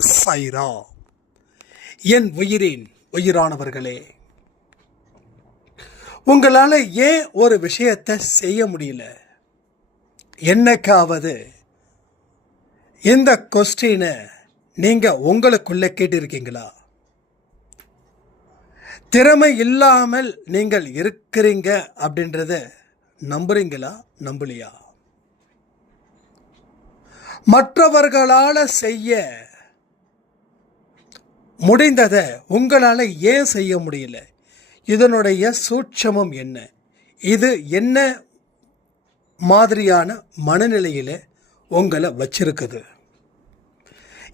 சைரா. என் உயிரின் உயிரானவர்களே, உங்களால் ஏன் ஒரு விஷயத்தை செய்ய முடியல? என்னைக்காவது இந்த கொஸ்டினை நீங்கள் உங்களுக்குள்ளே கேட்டிருக்கீங்களா? திறமை இல்லாமல் நீங்கள் இருக்கிறீங்க அப்படின்றத நம்புறீங்களா, நம்பலையா? மற்றவர்களால் செய்ய முடிந்ததை உங்களால் ஏன் செய்ய முடியல? இதனுடைய சூட்சமம் என்ன? இது என்ன மாதிரியான மனநிலையில் உங்களை வச்சிருக்குது?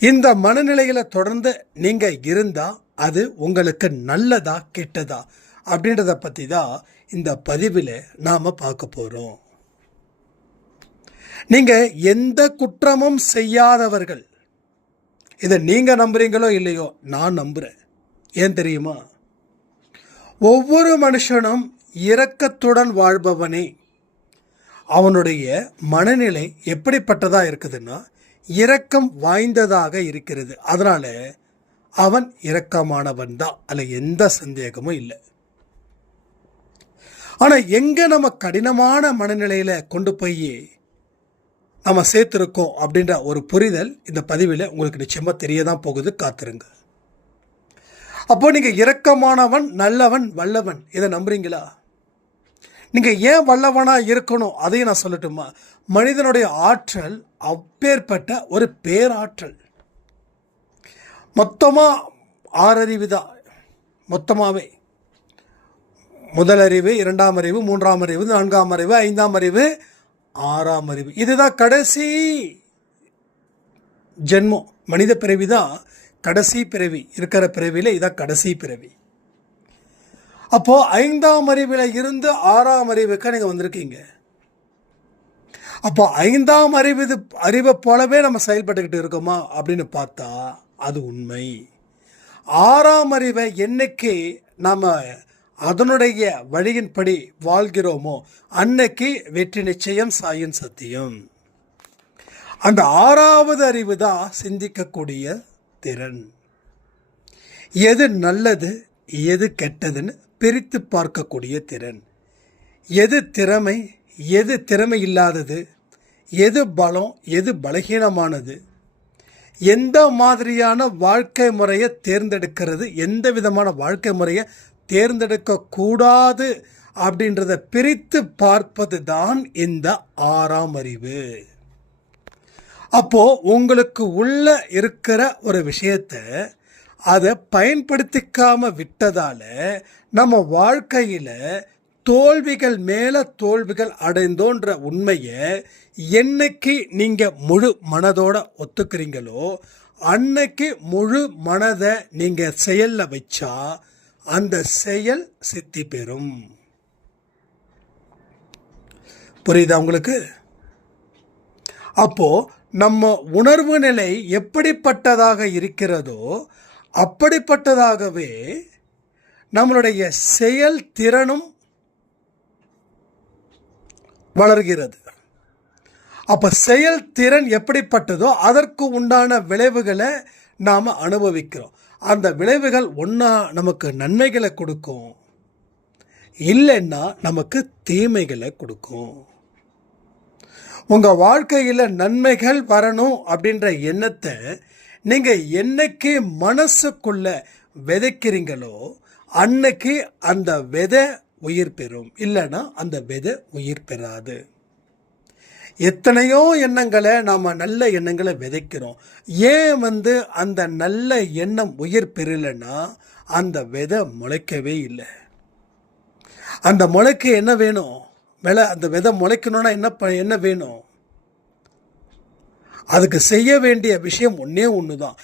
இந்த மனநிலையில் தொடர்ந்து நீங்கள் இருந்தால் அது உங்களுக்கு நல்லதா கெட்டதா அப்படின்றத பற்றி தான் இந்த பதிவில் நாம் பார்க்க போகிறோம். நீங்கள் எந்த குற்றமும் செய்யாதவர்கள். இதை நீங்கள் நம்புறீங்களோ இல்லையோ, நான் நம்புகிறேன். ஏன் தெரியுமா? ஒவ்வொரு மனுஷனும் இரக்கத்துடன் வாழ்பவனே. அவனுடைய மனநிலை எப்படிப்பட்டதாக இருக்குதுன்னா, இரக்கம் வாய்ந்ததாக இருக்கிறது. அதனால் அவன் இரக்கமானவன் தான், அதில் எந்த சந்தேகமும் இல்லை. ஆனால் எங்கே நம்ம கடினமான மனநிலையில் கொண்டு போய் நம்ம சேர்த்துருக்கோம் அப்படின்ற ஒரு புரிதல் இந்த பதிவில் உங்களுக்கு நிச்சயமாக தெரிய தான் போகுது. காத்திருங்க. அப்போ நீங்கள் இரக்கமானவன், நல்லவன், வல்லவன், இதை நம்புறீங்களா? நீங்கள் ஏன் வல்லவனாக இருக்கணும் அதையும் நான் சொல்லட்டுமா? மனிதனுடைய ஆற்றல் அப்பேற்பட்ட ஒரு பேராற்றல். மொத்தமாக 6 அறிவு தான். மொத்தமாகவே முதல் அறிவு, 2ஆம் அறிவு, 3ஆம் அறிவு, 4ஆம் அறிவு, 5ஆம் அறிவு, 6ஆம் அறிவு. இதுதான் கடைசி ஜென்மம். மனித பிறவி தான் கடைசி பிறவி. இருக்கிற பிறவியில் இதான் கடைசி பிறவி. அப்போது 5ஆம் அறிவில் இருந்து 6ஆம் அறிவுக்கு நீங்கள் வந்திருக்கீங்க. அப்போ 5ஆம் அறிவை போலவே நம்ம செயல்பட்டுக்கிட்டு இருக்கோமா அப்படின்னு பார்த்தா அது உண்மை. 6ஆம் அறிவை என்னைக்கு நாம் அதனுடைய வழியின்படி வாழ்கிறோமோ அன்னைக்கு வெற்றி நிச்சயம், சாயின் சத்தியம். அந்த 6வது அறிவு தான் சிந்திக்கக்கூடிய திறன். எது நல்லது, எது கெட்டதுன்னு பிரித்து பார்க்கக்கூடிய திறன். எது திறமை, எது திறமை இல்லாதது, எது பலம், எது பலகீனமானது, எந்த மாதிரியான வாழ்க்கை முறையை தேர்ந்தெடுக்கிறது, எந்த விதமான வாழ்க்கை முறையை தேர்ந்தெடுக்கக்கூடாது அப்படின்றத பிரித்து பார்ப்பது தான் இந்த 6ஆம் அறிவு. அப்போது உங்களுக்கு உள்ள இருக்கிற ஒரு விஷயத்தை அதை பயன்படுத்திக்காமல் விட்டதால் நம்ம வாழ்க்கையில் தோல்விகள் மேலே தோல்விகள் அடைந்தோன்ற உண்மையை என்னைக்கு நீங்கள் முழு மனதோட ஒத்துக்கிறீங்களோ அன்னைக்கு முழு மனதை நீங்கள் செயலில் வச்சா அந்த செயல் சித்தி பெறும். புரியுதா உங்களுக்கு? அப்போது நம்ம உணர்வு நிலை எப்படிப்பட்டதாக இருக்கிறதோ அப்படிப்பட்டதாகவே நம்மளுடைய செயல் திறனும் வளர்கிறது. அப்போ செயல்திறன் எப்படிப்பட்டதோ அதற்கு உண்டான விளைவுகளை நாம் அனுபவிக்கிறோம். அந்த விளைவுகள் ஒன்றா நமக்கு நன்மைகளை கொடுக்கும், இல்லைன்னா நமக்கு தீமைகளை கொடுக்கும். உங்கள் வாழ்க்கையில் நன்மைகள் வரணும் அப்படின்ற எண்ணத்தை நீங்கள் என்னைக்கு மனசுக்குள்ள விதைக்கிறீங்களோ அன்னைக்கு அந்த விதை உயிர் பெறும், இல்லைன்னா அந்த விதை உயிர் பெறாது. எத்தனையோ எண்ணங்களை நாம் நல்ல எண்ணங்களை விதைக்கிறோம். ஏன் அந்த நல்ல எண்ணம் உயிர் பெறலைன்னா அந்த விதை முளைக்கவே இல்லை. அந்த முளைக்க என்ன வேணும்? அந்த விதை முளைக்கணும்னா என்ன வேணும்? அதுக்கு செய்ய வேண்டிய விஷயம் ஒன்றே ஒன்று தான்.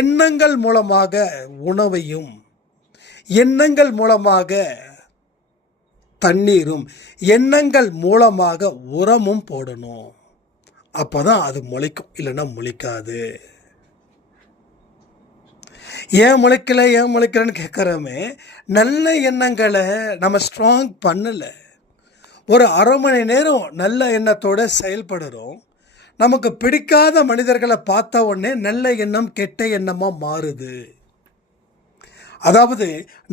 எண்ணங்கள் மூலமாக உணவையும், எண்ணங்கள் மூலமாக தண்ணீரும், எண்ணங்கள் மூலமாக உரமும் போடணும். அப்போ தான் அது முளைக்கும், இல்லைன்னா முளைக்காது. ஏன் முளைக்கலன்னு கேட்குறோமே, நல்ல எண்ணங்களை நம்ம ஸ்ட்ராங் பண்ணலை. ஒரு 1/2 மணி நேரம் நல்ல எண்ணத்தோடு செயல்படுறோம். நமக்கு பிடிக்காத மனிதர்களை பார்த்த உடனே நல்ல எண்ணம் கெட்ட எண்ணமாக மாறுது. அதாவது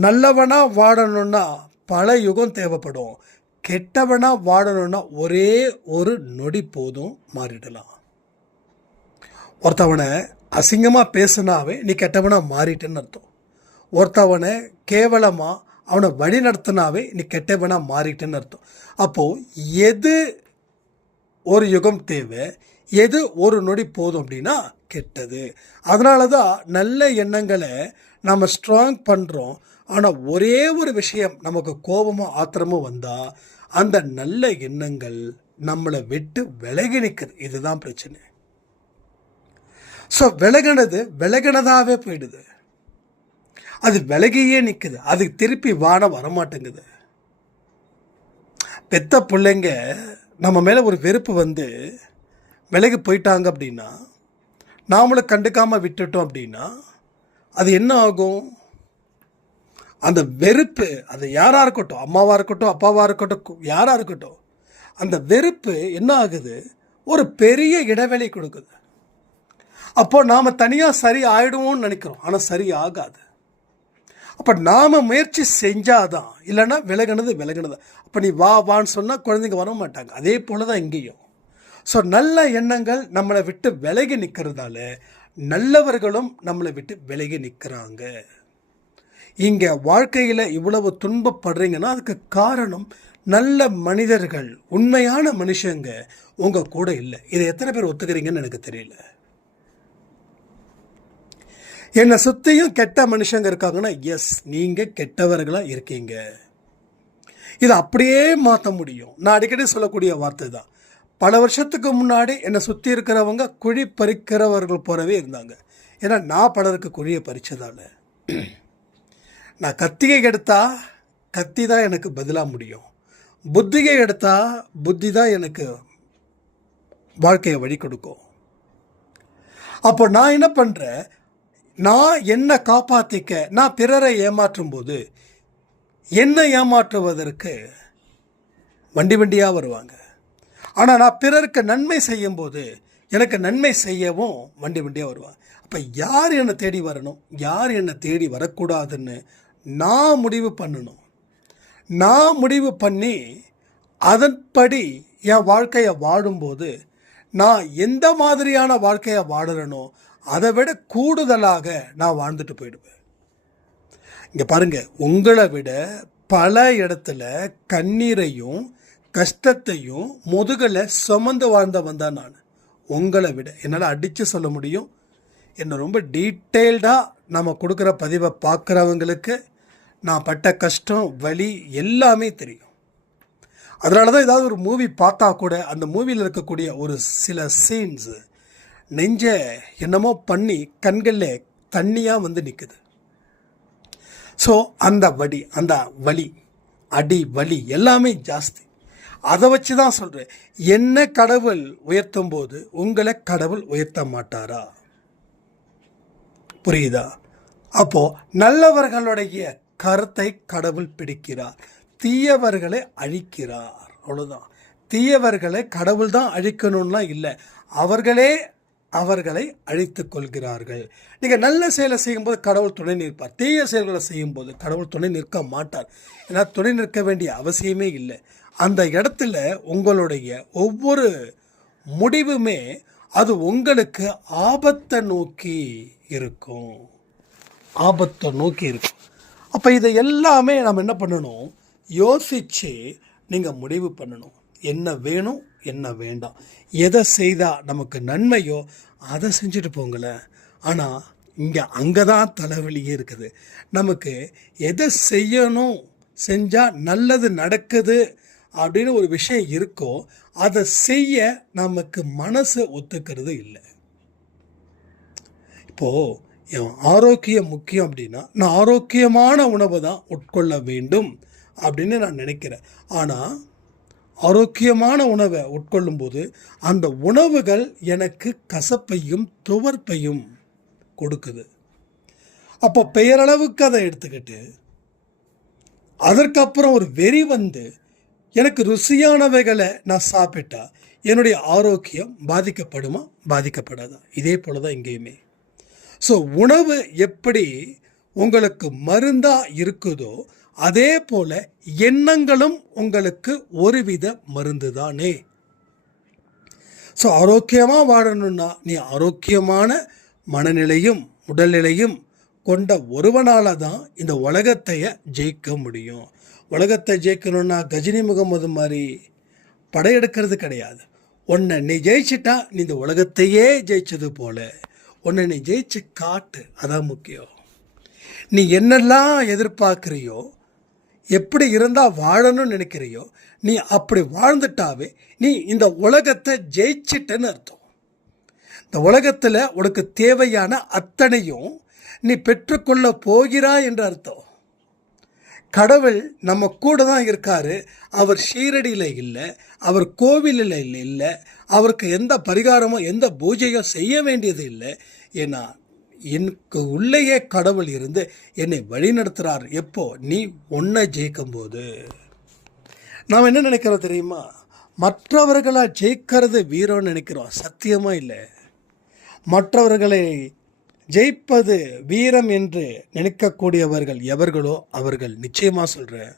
நல்லவனா வாழணும்னா பல யுகம் தேவைப்படும், கெட்டவனா வாழணும்னா ஒரே ஒரு நொடி போதும் மாறிடலாம். ஒருத்தவனை அசிங்கமாக பேசுனாவே நீ கெட்டவனா மாறிட்டேன்னு அர்த்தம். ஒருத்தவனை கேவலமாக அவனை வழி நடத்தினாவே நீ கெட்டவனா மாறிட்டேன்னு அர்த்தம். அப்போது எது ஒரு யுகம் தேவை, எது ஒரு நொடி போதும் அப்படின்னா கெட்டது. அதனால தான் நல்ல எண்ணங்களை நம்ம ஸ்ட்ராங் பண்ணுறோம். ஆனால் ஒரே ஒரு விஷயம், நமக்கு கோபமோ ஆத்திரமோ வந்தால் அந்த நல்ல எண்ணங்கள் நம்மளை விட்டு விலகி நிற்குது. இதுதான் பிரச்சனை. ஸோ விலகினதாகவே போயிடுது, அது விலகியே நிற்குது, அது திருப்பி வரமாட்டேங்குது. பெத்த பிள்ளைங்க நம்ம மேலே ஒரு வெறுப்பு வந்து விலகி போயிட்டாங்க அப்படின்னா, நாமளும் கண்டுக்காமல் விட்டுட்டோம் அப்படின்னா அது என்ன ஆகும்? அந்த வெறுப்பு, அது யாராக இருக்கட்டும், அம்மாவாக இருக்கட்டும், அப்பாவாக இருக்கட்டும், யாராக இருக்கட்டும், அந்த வெறுப்பு என்ன ஆகுது? ஒரு பெரிய இடைவெளி கொடுக்குது. அப்போ நாம் தனியாக சரி ஆகிடுவோம்னு நினைக்கிறோம், ஆனால் சரி ஆகாது. அப்போ நாம் முயற்சி செஞ்சாதான், இல்லைன்னா விலகினது. அப்போ நீ வான்னு சொன்னால் குழந்தைங்க வர மாட்டாங்க. அதே போல் தான் இங்கேயும். ஸோ நல்ல எண்ணங்கள் நம்மளை விட்டு விலகி நிற்கிறதால நல்லவர்களும் நம்மளை விட்டு விலகி நிற்கிறாங்க. இங்கே வாழ்க்கையில் இவ்வளவு துன்பப்படுறீங்கன்னா அதுக்கு காரணம் நல்ல மனிதர்கள், உண்மையான மனுஷங்க உங்கள் கூட இல்லை. இதை எத்தனை பேர் ஒத்துக்கிறீங்கன்னு எனக்கு தெரியல. என்னை சுற்றியும் கெட்ட மனுஷங்க இருக்காங்கன்னா, எஸ், நீங்கள் கெட்டவர்களாக இருக்கீங்க. இதை அப்படியே மாற்ற முடியும். நான் அடிக்கடி சொல்லக்கூடிய வார்த்தை தான். பல வருஷத்துக்கு முன்னாடி என்னை சுற்றி இருக்கிறவங்க குழி பறிக்கிறவர்கள் போலவே இருந்தாங்க. ஏன்னா நான் பலருக்கு குழியை பறித்ததால். நான் கத்தியை எடுத்தால் கத்தி தான் எனக்கு பதிலாக முடியும், புத்தியை எடுத்தால் புத்தி தான் எனக்கு வாழ்க்கையை வழி கொடுக்கும். அப்போ நான் என்ன பண்ணுறேன்? நான் என்னை காப்பாற்றிக்க நான் பிறரை ஏமாற்றும் போது என்னை ஏமாற்றுவதற்கு வண்டியாக வருவாங்க. ஆனால் நான் பிறருக்கு நன்மை செய்யும்போது எனக்கு நன்மை செய்யவும் வண்டியாக வருவாங்க. அப்போ யார் என்னை தேடி வரணும், யார் என்னை தேடி வரக்கூடாதுன்னு நான் முடிவு பண்ணணும். நான் முடிவு பண்ணி அதன்படி என் வாழ்க்கையை வாழும்போது நான் எந்த மாதிரியான வாழ்க்கையை வாழறனோ அதை விட கூடுதலாக நான் வாழ்ந்துட்டு போயிடுவேன். இங்கே பாருங்கள், உங்களை விட பல இடத்துல கண்ணீரையும் கஷ்டத்தையும் முதுகலை சுமந்து வாழ்ந்தவன் தான் நான். உங்களை விட என்னால் அடித்து சொல்ல முடியும். என்னை ரொம்ப டீட்டெயில்டாக நம்ம கொடுக்குற பதிவை பார்க்குறவங்களுக்கு நான் பட்ட கஷ்டம், வலி எல்லாமே தெரியும். அதனால தான் ஏதாவது ஒரு மூவி பார்த்தா கூட அந்த மூவியில் இருக்கக்கூடிய ஒரு சில சீன்ஸு நெஞ்ச என்னமோ பண்ணி கண்களில் தண்ணியாக வந்து நிற்குது. ஸோ அந்த வலி, அடி வலி எல்லாமே ஜாஸ்தி. அதை வச்சு தான் சொல்கிறேன், என்ன கடவுள் உயர்த்தும் போது உங்களை கடவுள் உயர்த்த மாட்டாரா? புரியுதா? அப்போது நல்லவர்களுடைய கருத்தை கடவுள் பிடிக்கிறார், தீயவர்களை அழிக்கிறார். அவ்வளோதான். தீயவர்களை கடவுள் தான் அழிக்கணும்லாம் இல்லை, அவர்களை அழித்து கொள்கிறார்கள். நீங்கள் நல்ல செயலை செய்யும்போது கடவுள் துணை நிற்பார், தீய செயல்களை செய்யும்போது கடவுள் துணை நிற்க மாட்டார். ஏன்னா துணை நிற்க வேண்டிய அவசியமே இல்லை. அந்த இடத்துல உங்களுடைய ஒவ்வொரு முடிவுமே அது உங்களுக்கு ஆபத்தை நோக்கி இருக்கும். அப்போ இதை எல்லாமே நம்ம என்ன பண்ணணும்? யோசித்து நீங்கள் முடிவு பண்ணணும். என்ன வேணும், என்ன வேண்டாம், எதை செய்தால் நமக்கு நன்மையோ அதை செஞ்சுட்டு போங்களேன். ஆனால் அங்கே தான் தலைவலியே இருக்குது. நமக்கு எதை செய்யணும், செஞ்சால் நல்லது நடக்குது அப்படின்னு ஒரு விஷயம் இருக்கோ அதை செய்ய நமக்கு மனசு ஒத்துக்கிறது இல்லை. இப்போது என் ஆரோக்கியம் முக்கியம் அப்படின்னா நான் ஆரோக்கியமான உணவை தான் உட்கொள்ள வேண்டும் அப்படின்னு நான் நினைக்கிறேன். ஆனால் ஆரோக்கியமான உணவை உட்கொள்ளும்போது அந்த உணவுகள் எனக்கு கசப்பையும் துவர்ப்பையும் கொடுக்குது. அப்போ பெயரளவுக்கு அதை எடுத்துக்கிட்டு அதற்கப்புறம் ஒரு வெறி வந்து எனக்கு ருசியானவைகளை நான் சாப்பிட்டா என்னுடைய ஆரோக்கியம் பாதிக்கப்படுமா, பாதிக்கப்படாதா? இதே போல தான் இங்கேயுமே. ஸோ உணவு எப்படி உங்களுக்கு மருந்தாக இருக்குதோ அதே போல் எண்ணங்களும் உங்களுக்கு ஒருவித மருந்து தானே. ஸோ ஆரோக்கியமாக வாழணும்னா நீ ஆரோக்கியமான மனநிலையும் உடல்நிலையும் கொண்ட ஒருவனால தான் இந்த உலகத்தைய ஜெயிக்க முடியும். உலகத்தை ஜெயிக்கணும்னா கஜினி முகமது மாதிரி படையெடுக்கிறது கிடையாது. உன்னை நீ ஜெயிச்சிட்டா நீ இந்த உலகத்தையே ஜெயிச்சது போல உன்னை நீ ஜெயிச்சு காட்டு, அதான் முக்கியம். நீ என்னெல்லாம் எதிர்பார்க்குறியோ, எப்படி இருந்தால் வாழணும்னு நினைக்கிறியோ, நீ அப்படி வாழ்ந்துட்டாவே நீ இந்த உலகத்தை ஜெயிச்சிட்டன்னு அர்த்தம். இந்த உலகத்தில் உனக்கு தேவையான அத்தனையும் நீ பெற்றுக்கொள்ள போகிறாய் என்று அர்த்தம். கடவுள் நம்ம கூட தான் இருக்காரு. அவர் ஷீரடியில் இல்லை, அவர் கோவிலில் இல்லை, அவருக்கு எந்த பரிகாரமோ எந்த பூஜையோ செய்ய வேண்டியது இல்லை. ஏன்னா எனக்கு உள்ளேயே கடவுள் இருந்து என்னை வழி நடத்துகிறார். எப்போ? நீ ஒன்றை ஜெயிக்கும் போது. நாம் என்ன நினைக்கிறோம் தெரியுமா? மற்றவர்களாக ஜெயிக்கிறது வீரம்னு நினைக்கிறோம். சத்தியமாக இல்லை. மற்றவர்களை ஜெயிப்பது வீரம் என்று நினைக்கக்கூடியவர்கள் எவர்களோ அவர்கள் நிச்சயமாக சொல்கிறேன்,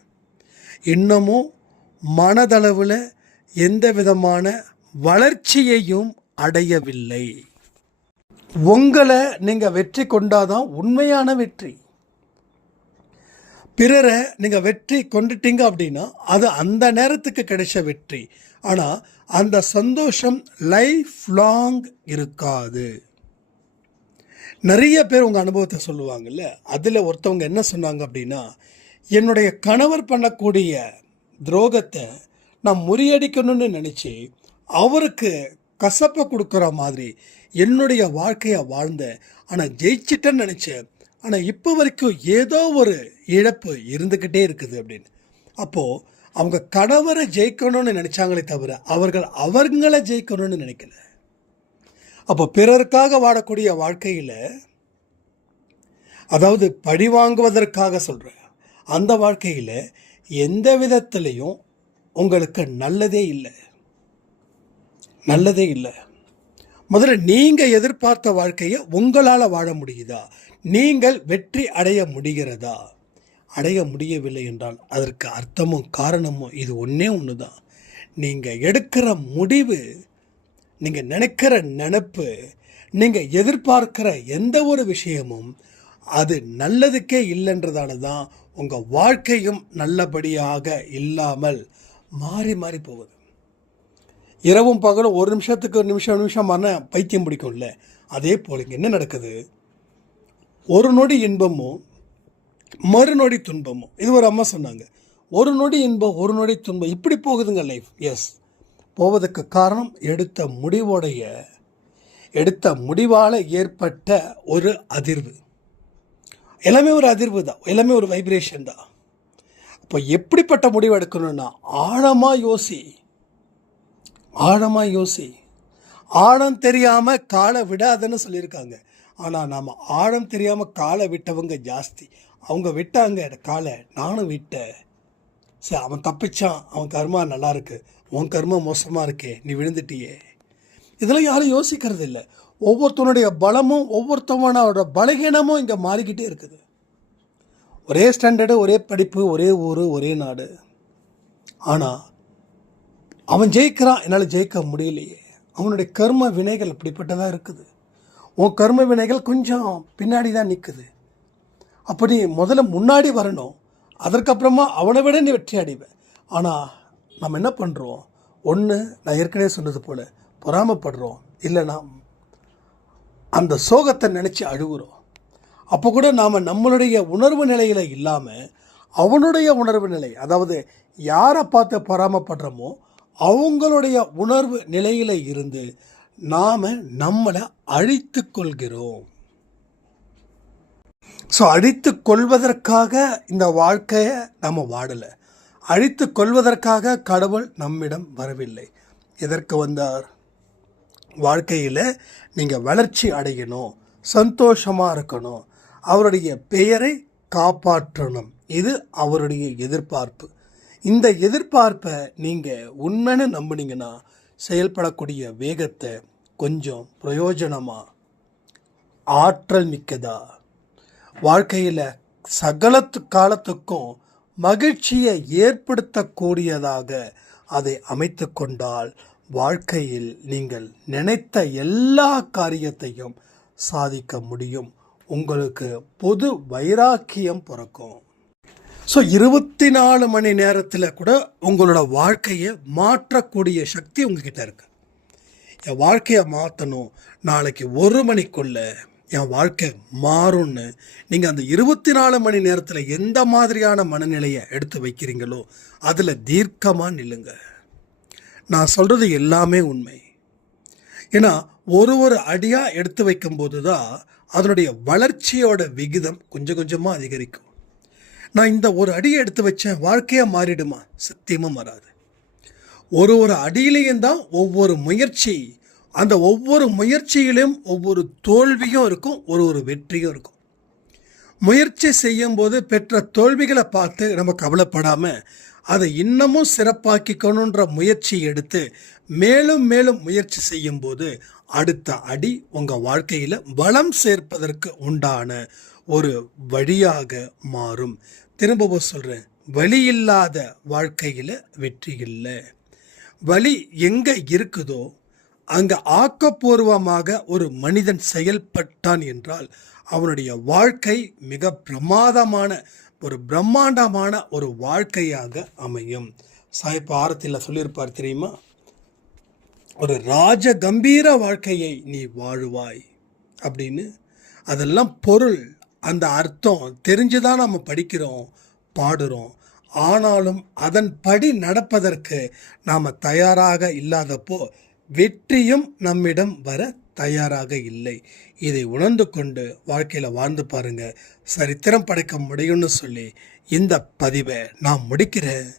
இன்னமும் மனதளவில் எந்த விதமான வளர்ச்சியையும் அடையவில்லை. உங்களை நீங்கள் வெற்றி கொண்டாதான் உண்மையான வெற்றி. பிறரை நீங்கள் வெற்றி கொண்டுட்டீங்க அப்படின்னா அது அந்த நேரத்துக்கு கிடைச்ச வெற்றி. ஆனால் அந்த சந்தோஷம் லைஃப் லாங் இருக்காது. நிறைய பேர் உங்கள் அனுபவத்தை சொல்லுவாங்கல்ல. அதில் ஒருத்தவங்க என்ன சொன்னாங்க அப்படின்னா, என்னுடைய கணவர் பண்ணக்கூடிய துரோகத்தை நான் முறியடிக்கணும்னு நினச்சி அவருக்கு கசப்பை கொடுக்குற மாதிரி என்னுடைய வாழ்க்கையை வாழ்ந்தேன், ஆனால் ஜெயிச்சிட்டேன்னு நினச்சேன். ஆனால் இப்போ வரைக்கும் ஏதோ ஒரு இழப்பு இருந்துக்கிட்டே இருக்குது அப்படின்னு. அப்போது அவங்க கணவரை ஜெயிக்கணும்னு நினச்சாங்களே தவிர அவர்களை ஜெயிக்கணும்னு நினைக்கல. அப்போ பிறருக்காக வாழக்கூடிய வாழ்க்கையில், அதாவது பழி வாங்குவதற்காக சொல்கிறேன், அந்த வாழ்க்கையில் எந்த விதத்துலேயும் உங்களுக்கு நல்லதே இல்லை. முதல்ல நீங்கள் எதிர்பார்த்த வாழ்க்கையை உங்களால் வாழ முடியுதா? நீங்கள் வெற்றி அடைய முடிகிறதா? அடைய முடியவில்லை என்றால் அதற்கு அர்த்தமும் காரணமும் இது ஒன்று தான். நீங்கள் எடுக்கிற முடிவு, நீங்கள் நினைக்கிற நினைப்பு, நீங்கள் எதிர்பார்க்கிற எந்த ஒரு விஷயமும் அது நல்லதுக்கே இல்லைன்றதால தான் உங்கள் வாழ்க்கையும் நல்லபடியாக இல்லாமல் மாறி மாறி போகுது. இரவும் பகலும் ஒரு நிமிஷத்துக்கு ஒரு நிமிஷம் மன பைத்தியம் பிடிக்கும்ல, அதே போல் இங்கே என்ன நடக்குது? ஒரு நொடி இன்பமும் மறுநொடி துன்பமும். இது ஒரு அம்மா சொன்னாங்க, ஒரு நொடி இன்பம் ஒரு நொடி துன்பம், இப்படி போகுதுங்க லைஃப். எஸ், போவதுக்கு காரணம் எடுத்த முடிவால் ஏற்பட்ட ஒரு அதிர்வு. எல்லாமே ஒரு அதிர்வு தான், எல்லாமே ஒரு வைப்ரேஷன் தான். அப்போ எப்படிப்பட்ட முடிவு எடுக்கணும்னா ஆழமாக யோசி. ஆழம் தெரியாமல் காலை விடாதுன்னு சொல்லியிருக்காங்க. ஆனால் நாம் ஆழம் தெரியாமல் காலை விட்டவங்க ஜாஸ்தி. அவங்க விட்டாங்க காலை, நானும் விட்டேன். சரி, அவன் தப்பிச்சான், அவன் கர்மா நல்லா இருக்கு, உன் கர்மா மோசமாக இருக்கே, நீ விழுந்துட்டியே. இதெல்லாம் யாரும் யோசிக்கிறது இல்லை. ஒவ்வொருத்தனுடைய பலமும் ஒவ்வொருத்தவனோட பலகீனமும் இங்கே மாறிக்கிட்டே இருக்குது. ஒரே ஸ்டாண்டர்டு, ஒரே படிப்பு, ஒரே ஊர், ஒரே நாடு. ஆனால் அவன் ஜெயிக்கிறான், என்னால் ஜெயிக்க முடியலையே. அவனுடைய கர்ம வினைகள் அப்படிப்பட்டதாக இருக்குது. உன் கர்ம வினைகள் கொஞ்சம் பின்னாடி தான் நிற்குது. அப்படி முதல்ல முன்னாடி வரணும், அதற்கப்புறமா அவனை விட நீ வெற்றி அடைவேன். ஆனால் நம்ம என்ன பண்ணுறோம்? ஒன்று, நான் ஏற்கனவே சொன்னது போல் பொறாமப்படுறோம், இல்லைனா அந்த சோகத்தை நினச்சி அழுகுறோம். அப்போ கூட நாம் நம்மளுடைய உணர்வு நிலையில் இல்லாமல் அவனுடைய உணர்வு நிலை, அதாவது யாரை பார்த்து பொறாமப்படுறோமோ அவங்களுடைய உணர்வு நிலையில் இருந்து நாம் நம்மளை அழித்து கொள்கிறோம். ஸோ அழித்து கொள்வதற்காக இந்த வாழ்க்கையை நம்ம வாடலை. அழித்து கொள்வதற்காக கடவுள் நம்மிடம் வரவில்லை. எதற்கு வந்தார்? வாழ்க்கையில் நீங்கள் வளர்ச்சி அடையணும், சந்தோஷமாக இருக்கணும், அவருடைய பெயரை காப்பாற்றணும். இது அவருடைய எதிர்பார்ப்பு. இந்த எதிர்பார்ப்பை நீங்கள் உண்மைன்னு நம்புனீங்கன்னா செயல்படக்கூடிய வேகத்தை கொஞ்சம் பிரயோஜனமாக ஆற்றல் மிக்கதா வாழ்க்கையில் சகலத்து காலத்துக்கும் மகிழ்ச்சியை ஏற்படுத்தக்கூடியதாக அதை அமைத்து கொண்டால் வாழ்க்கையில் நீங்கள் நினைத்த எல்லா காரியத்தையும் சாதிக்க முடியும். உங்களுக்கு பொது வைராக்கியம் பிறக்கும். ஸோ 24 மணி நேரத்தில் கூட உங்களோட வாழ்க்கையை மாற்றக்கூடிய சக்தி உங்ககிட்ட இருக்கு. என் வாழ்க்கையை மாற்றணும், நாளைக்கு 1 மணிக்குள்ள என் வாழ்க்கை மாறும்னு நீங்கள் அந்த 24 மணி நேரத்தில் எந்த மாதிரியான மனநிலையை எடுத்து வைக்கிறீங்களோ அதில் தீர்க்கமாக நில்லுங்க. நான் சொல்கிறது எல்லாமே உண்மை. ஏன்னா ஒரு அடியாக எடுத்து வைக்கும்போது தான் அதனுடைய வளர்ச்சியோட விகிதம் கொஞ்சம் கொஞ்சமாக அதிகரிக்கும். நான் இந்த ஒரு அடியை எடுத்து வச்சேன், வாழ்க்கையாக மாறிடுமா? சத்தியமாக மாறாது. ஒரு அடியிலையும் தான் ஒவ்வொரு முயற்சி, அந்த ஒவ்வொரு முயற்சியிலும் ஒவ்வொரு தோல்வியும் இருக்கும், ஒரு வெற்றியும் இருக்கும். முயற்சி செய்யும்போது பெற்ற தோல்விகளை பார்த்து நம்ம கவலைப்படாமல் அதை இன்னமும் சிறப்பாக்கிக்கணுன்ற முயற்சி எடுத்து மேலும் மேலும் முயற்சி செய்யும்போது அடுத்த அடி உங்கள் வாழ்க்கையில் வளம் சேர்ப்பதற்கு உண்டான ஒரு வழியாக மாறும். திரும்பவும் சொல்கிறேன், வழி இல்லாத வாழ்க்கையில் வெற்றி இல்லை. வழி எங்கே இருக்குதோ அங்கே ஆக்கப்பூர்வமாக ஒரு மனிதன் செயல்பட்டான் என்றால் அவனுடைய வாழ்க்கை மிக பிரம்மாண்டமான ஒரு வாழ்க்கையாக அமையும். சாய்ப்பா ஆரத்தில் சொல்லியிருப்பார் தெரியுமா, ஒரு ராஜ கம்பீர வாழ்க்கையை நீ வாழுவாய் அப்படின்னு. அதெல்லாம் பொருள், அந்த அர்த்தம் தெரிஞ்சுதான் நம்ம படிக்கிறோம், பாடுறோம். ஆனாலும் அதன் படி நடப்பதற்கு நாம் தயாராக இல்லாதப்போ வெற்றியும் நம்மிடம் வர தயாராக இல்லை. இதை உணர்ந்து கொண்டு வாழ்க்கையில் வாழ்ந்து பாருங்க, சரித்திரம் படைக்க முடியும்னு சொல்லி இந்த பதிவை நான் முடிக்கிறேன்.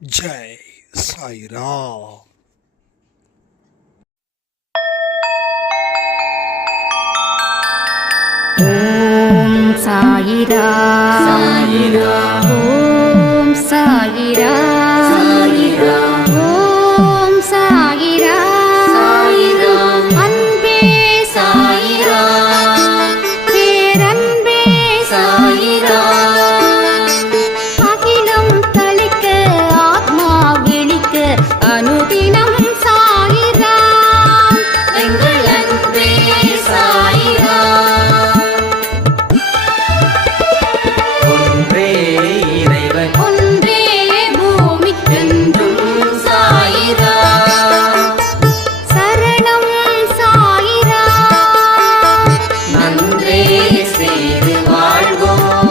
ஜெய் சாய்ராம். ஓம் சாயிரா சாயிரா, ஓம் சாயிரா சாயிரா, ஓம் சாயிரா சாயிரா, அன்பே சாயிரா, பேரன்பே சாயிரா, அகிலம் தளிக்க ஆத்மா விழிக்க அனுதினம் சாயிரா, எங்கள் அன்பே சாயிரா. ஒன்றே பூமிக்கென்றும் சாயிரா, சரணம் சாயிரா, நன்றே செய்து வாழ்வோம்.